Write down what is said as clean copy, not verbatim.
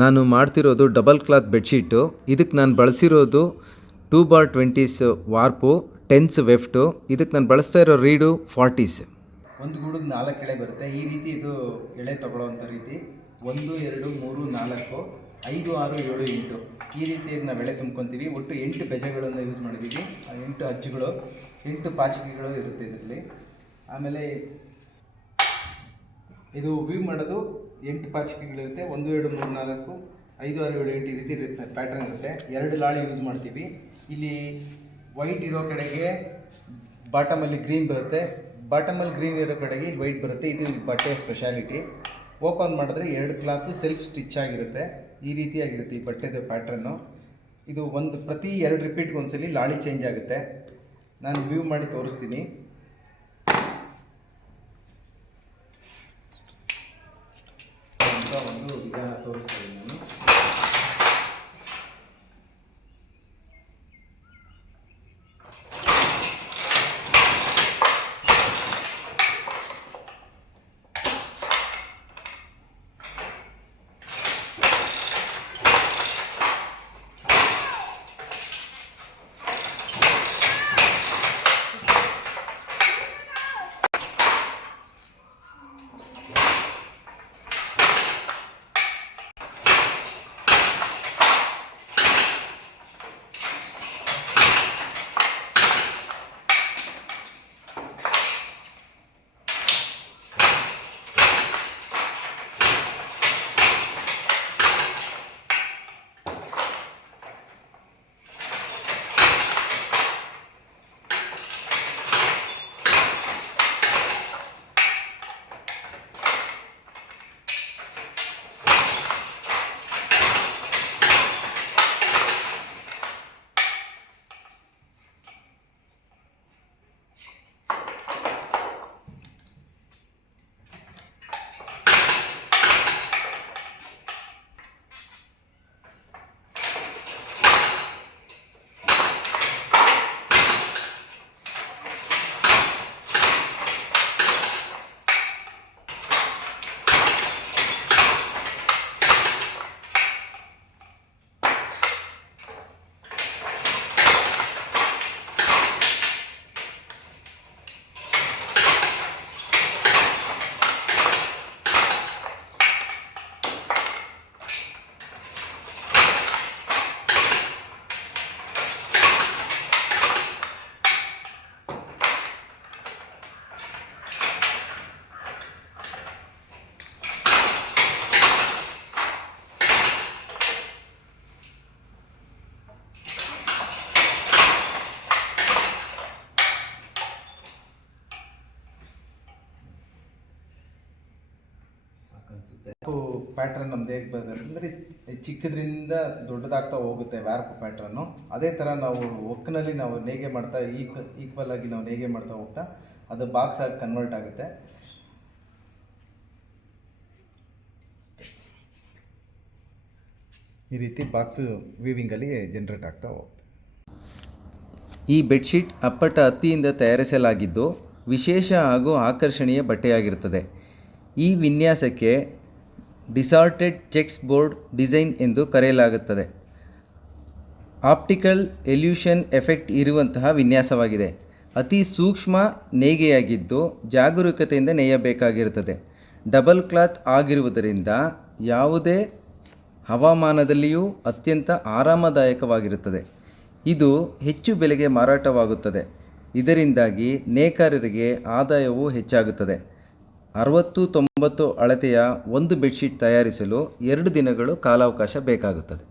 ನಾನು ಮಾಡ್ತಿರೋದು double cloth bedsheet. ಇದಕ್ಕೆ ನಾನು ಬಳಸಿರೋದು 2x20s ವಾರ್ಪು, 10s ವೆಫ್ಟು. ಇದಕ್ಕೆ ನಾನು ಬಳಸ್ತಾ ಇರೋ ರೀಡು 40s. ಒಂದು ಗೂಡಿಗೆ 4 ಎಳೆ ಬರುತ್ತೆ. ಈ ರೀತಿ ಇದು ಎಳೆ ತೊಗೊಳ್ಳೋವಂಥ ರೀತಿ 1 2 3 4 5 6 7 8 ಈ ರೀತಿಯಾಗಿ ನಾವು ಎಳೆ ತುಂಬ್ಕೊತೀವಿ. ಒಟ್ಟು 8 ಬೆಜಗಳನ್ನು ಯೂಸ್ ಮಾಡಿದ್ದೀವಿ. 8 ಅಚ್ಚುಗಳು, 8 ಪಾಚಿಕೆಗಳು ಇರುತ್ತೆ ಇದರಲ್ಲಿ. ಆಮೇಲೆ ಇದು ವ್ಯೂ ಮಾಡೋದು 8 ಪಾಚಿಕೆಗಳಿರುತ್ತೆ. 1 2 3 4 5 6 7 8 ಈ ರೀತಿ ಪ್ಯಾಟ್ರನ್ ಇರುತ್ತೆ. 2 ಲಾಳಿ ಯೂಸ್ ಮಾಡ್ತೀವಿ. ಇಲ್ಲಿ ವೈಟ್ ಇರೋ ಕಡೆಗೆ ಬಾಟಮಲ್ಲಿ ಗ್ರೀನ್ ಬರುತ್ತೆ, ಬಾಟಮಲ್ಲಿ ಗ್ರೀನ್ ಇರೋ ಕಡೆಗೆ ಇಲ್ಲಿ ವೈಟ್ ಬರುತ್ತೆ. ಇದು ಬಟ್ಟೆಯ ಸ್ಪೆಷಾಲಿಟಿ. ಓಪನ್ ಮಾಡಿದ್ರೆ 2 ಕ್ಲಾತು ಸೆಲ್ಫ್ ಸ್ಟಿಚ್ ಆಗಿರುತ್ತೆ. ಈ ರೀತಿಯಾಗಿರುತ್ತೆ ಈ ಬಟ್ಟೆದು ಪ್ಯಾಟ್ರನ್ನು. ಇದು ಪ್ರತಿ 2 ರಿಪೀಟ್ಗೆ ಒಂದ್ಸಲಿ ಲಾಳಿ ಚೇಂಜ್ ಆಗುತ್ತೆ. ನಾನು ವ್ಯೂ ಮಾಡಿ ತೋರಿಸ್ತೀನಿ. ಒಂದು ವಿಧಾನ ತೋರಿಸ್ತಾ ಇದ್ದೀನಿ ನಾನು. ಪ್ಯಾಟ್ರನ್ ನಮ್ದು ಹೇಗೆ ಬರುತ್ತೆ ಅಂದರೆ ಚಿಕ್ಕದ್ರಿಂದ ದೊಡ್ಡದಾಗ್ತಾ ಹೋಗುತ್ತೆ ವ್ಯಾರ್ಪ್ ಪ್ಯಾಟ್ರನ್ನು. ಅದೇ ಥರ ನಾವು ಒಕ್ಕಿನಲ್ಲಿ ನಾವು ನೇಯ್ಗೆ ಮಾಡ್ತಾ ಈಕ್ವಲ್ ಆಗಿ ನಾವು ನೇಯ್ಗೆ ಮಾಡ್ತಾ ಹೋಗ್ತಾ ಅದು ಬಾಕ್ಸ್ ಆಗಿ ಕನ್ವರ್ಟ್ ಆಗುತ್ತೆ. ಈ ರೀತಿ ಬಾಕ್ಸು ವೀವಿಂಗಲ್ಲಿ ಜನ್ರೇಟ್ ಆಗ್ತಾ ಹೋಗುತ್ತೆ. ಈ ಬೆಡ್ಶೀಟ್ ಅಪ್ಪಟ ಹತ್ತಿಯಿಂದ ತಯಾರಿಸಲಾಗಿದ್ದು ವಿಶೇಷ ಹಾಗೂ ಆಕರ್ಷಣೀಯ ಬಟ್ಟೆಯಾಗಿರುತ್ತದೆ. ಈ ವಿನ್ಯಾಸಕ್ಕೆ ಡಿಸಾರ್ಟೆಡ್ ಚೆಕ್ಸ್ ಬೋರ್ಡ್ ಡಿಸೈನ್ ಎಂದು ಕರೆಯಲಾಗುತ್ತದೆ. ಆಪ್ಟಿಕಲ್ ಎಲ್ಯೂಷನ್ ಎಫೆಕ್ಟ್ ಇರುವಂತಹ ವಿನ್ಯಾಸವಾಗಿದೆ. ಅತಿ ಸೂಕ್ಷ್ಮ ನೇಯ್ಗೆಯಾಗಿದ್ದು ಜಾಗರೂಕತೆಯಿಂದ ನೇಯಬೇಕಾಗಿರುತ್ತದೆ. ಡಬಲ್ ಕ್ಲಾತ್ ಆಗಿರುವುದರಿಂದ ಯಾವುದೇ ಹವಾಮಾನದಲ್ಲಿಯೂ ಅತ್ಯಂತ ಆರಾಮದಾಯಕವಾಗಿರುತ್ತದೆ. ಇದು ಹೆಚ್ಚು ಬೆಲೆಗೆ ಮಾರಾಟವಾಗುತ್ತದೆ. ಇದರಿಂದಾಗಿ ನೇಕಾರರಿಗೆ ಆದಾಯವೂ ಹೆಚ್ಚಾಗುತ್ತದೆ. 60-90 ಅಳತೆಯ ಒಂದು ಬೆಡ್ಶೀಟ್ ತಯಾರಿಸಲು 2 ದಿನಗಳು ಕಾಲಾವಕಾಶ ಬೇಕಾಗುತ್ತದೆ.